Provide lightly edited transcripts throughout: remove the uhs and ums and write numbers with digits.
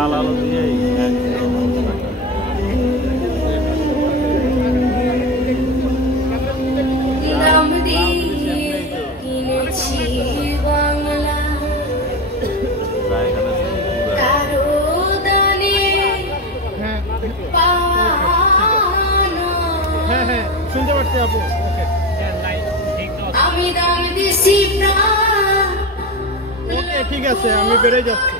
লাল আলো দিয়ে শুনতে পাচ্ছি আপু। আমি দাম দিছি ওকে ঠিক আছে, আমি বেড়ে যাচ্ছি।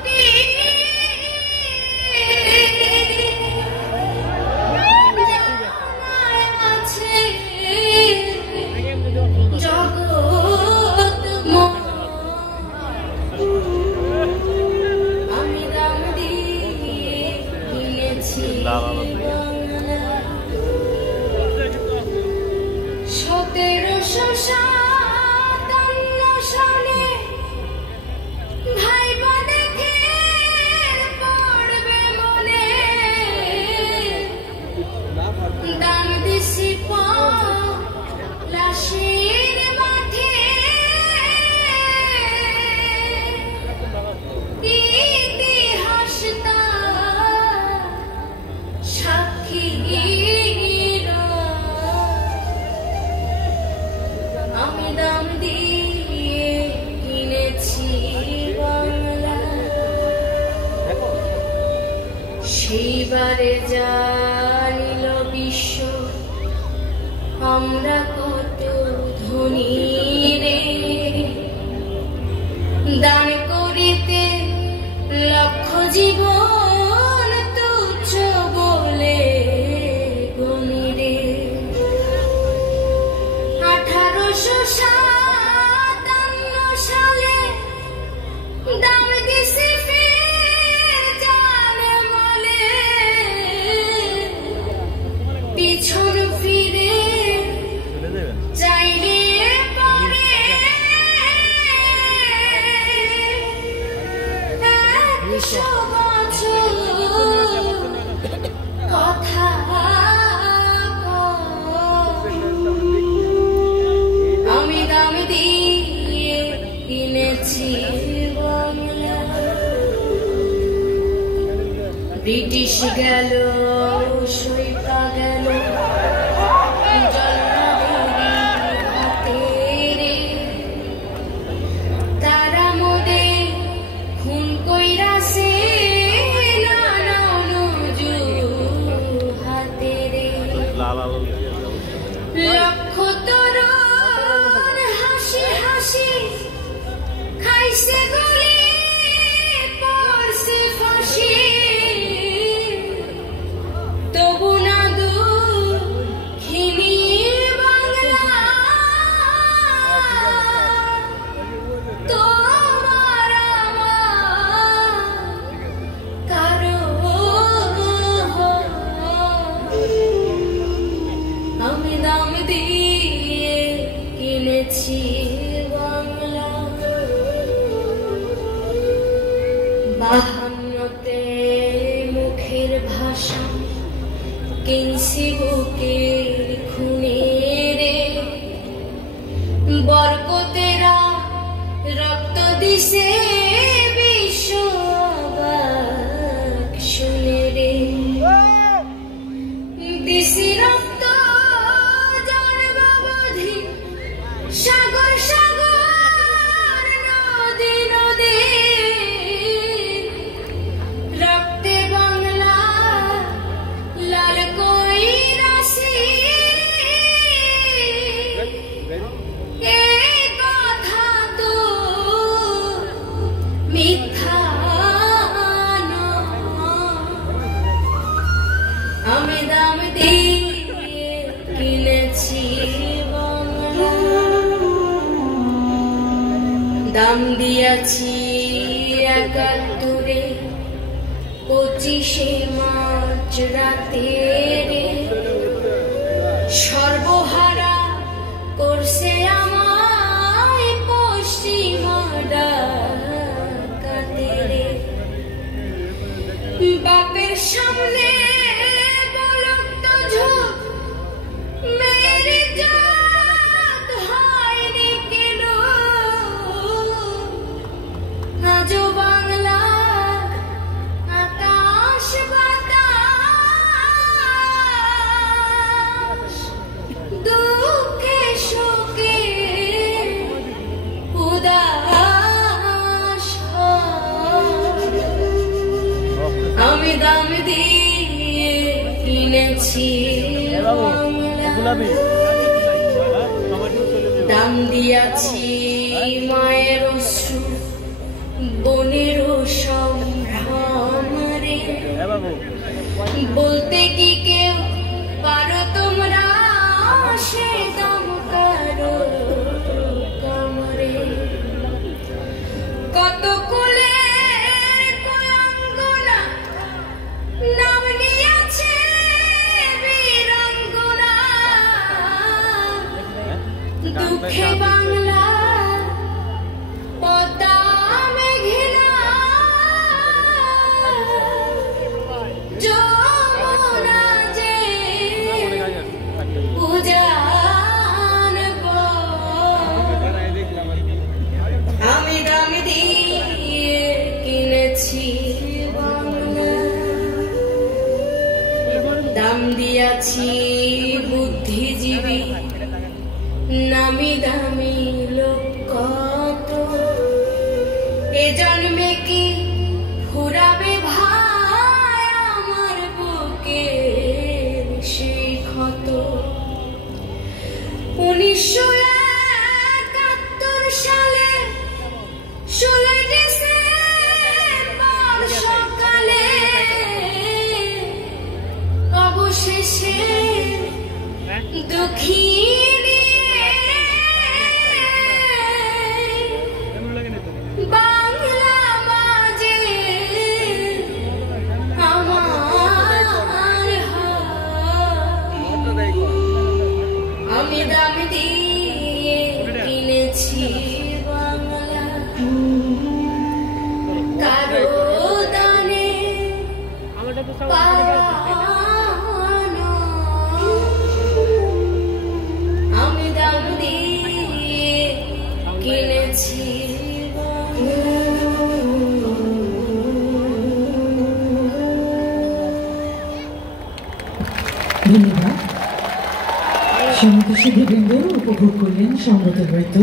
আমি দাম দিয়ে কিনেছি 1757 সালে ভাইবা দেখে পড়বে মনে দাম দিছি লাশের মাঠে ইতিহাসটা সাক্ষী আমি দাম দিয়ে কিনেছি বাংলা সেইবারে জানিল বিশ্ব আমরা কত ধনী রে দান করিতে লক্ষ জীবন তুচ্ছ বলে গনি রে 1857 সালে দাম দিছি জানে মলে পিছন ফিরে চাইলে পরে 100 বছর কথা আমি দাম দিয়ে কিনেছি বাংলা ব্রিটিশ গেল সইতা গেল তারা মোদে খুন কইরাছে হাতে রে লক্ষ তরুণ হাসি হাসি খাইছে গুলি পড়ছে ফাঁসি তবু না দুঃখিনী বাংলা তোমার আমার কারো আমি দাম দিয়ে কিনেছি বাংলা 52তে মুখের ভাষা কিনছি বুকের খুনে রে বরকতেরা রক্ত দিছে বিশ্ব অবাক শুনে রে দিছি রক্ত জন্মবধি সাগর সাগর নদী নদী রক্তে বাংলা লাল কইরাছি এই কথা তো মিথ্যা আমি দাম দিয়ে কিনেছি বাংলা দাম দিয়াছি 71 25শে মার্চ রাতে রে সর্বহারা করছে আমায় পশ্চিমা ডাকাতে রে বাপের সামনে বলক তো ঝোঁক মেরে জাত হয়নি কেন আজও বাংলা দাম দিয়ে কিনেছি দাম দিয়াছি মায়ের অশ্রু বোনের সম্ভ্রমরে বলতে কি কেউ পারো তোমরা সে দাম কারো কামরে কত কুলে কুলাঙ্গনা নাম নিয়েছে বীরাঙ্গনা দুঃখে বাংলা পদ্মা মেঘনা যমুনা যে উজান আমি দাম দিয়ে কিনেছি বাংলা দাম দিয়াছি বুদ্ধিজীবী নামি দামি লোক কত এ জন্মে কি ফুরাবে ভাই আমার বুকে সেই ক্ষত 1971 সালে 16 ডিসেম্বর সকালে অবশেষে দক্ষিণে বাংলা বাজে আমার আমি দাম দিয়ে কিনেছি বাংলা কারো দানে পানো আমি দাম দিয়ে কিনেছি ধন্যবাদ। সমুদ্র উপভোগ করলেন সংগত নৃত্য।